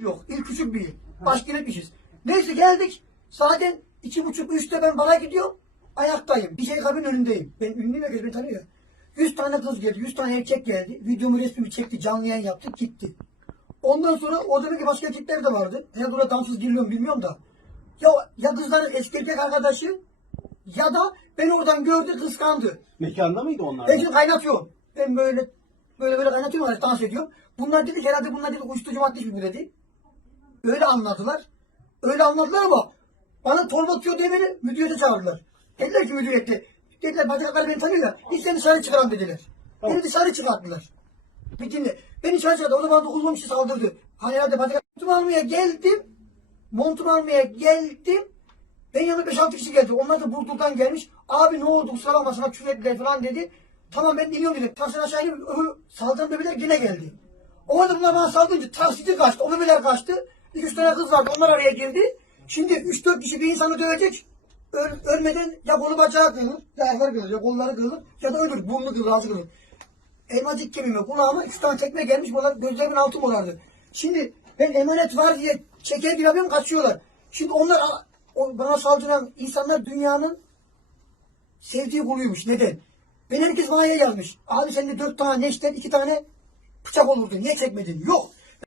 yok. İlk küçük bir il. Başka gitmişiz. Neyse geldik. Zaten iki buçuk, üçte ben bana gidiyorum. Ayaktayım. Bir şey kabin önündeyim. Ben ünlüyüm ya beni tanıyor. Yüz tane kız geldi. Yüz tane erkek geldi. Videomu resmimi çekti. Canlı yayın yaptık. Gitti. Ondan sonra o dönemki başka erkekler de vardı. Herhalde orada damsız giriliyor bilmiyorum da. Ya, ya kızların eski erkek arkadaşı ya da beni oradan gördü kıskandı. Mekanda mıydı onlar? Ben şimdi kaynatıyorum. Ben böyle böyle böyle kaynatıyorum hani dans ediyorum. Bunlar dedi ki herhalde bunlar dedi uyuşturucu madde gibi dedi. Öyle anladılar. Öyle anladılar ama bana torba atıyor diye beni müdüriyete çağırdılar. Dediler ki müdüriyette. Dediler bacakları beni tanıyor ya. Biz seni dışarı çıkaran dediler. Beni dışarı çıkarttılar. Bir dinle. Beni dışarı çıkarttı. O zaman 9 kişi saldırdı. Hani herhalde bacak montumu almaya geldim. Montumu almaya geldim. Ben yanına 5-6 kişi geldi. Onlar da Burdur'dan gelmiş. Abi ne oldu kusura bakma sana küfür ettiler falan dedi. Tamam ben iniyorum dedi. Taşın aşağı inip öbür saldıran bebeler yine geldi. Orada bunlar bana saldırınca taksiti kaçtı. O bebeler kaçtı. İki üç tane kız vardı. Onlar araya girdi. Şimdi 3-4 kişi bir insanı dövecek. Öl- ölmeden ya kolu bacağı kırılır, ya ayakları kırılır, ya kolları kırılır, ya da ölür, burnu kırılır, ağzı kırılır. Elmacık kemiğime, kulağıma üç tane tekme gelmiş, bunlar gözlerimin altı morardı. Şimdi ben emanet var diye çeker bir yapıyorum, kaçıyorlar. Şimdi onlar, bana saldıran insanlar dünyanın sevdiği kuluymuş. Neden? Ben herkes bana yazmış. Abi sende dört tane neşter, iki tane bıçak olurdu. Niye çekmedin? Yok.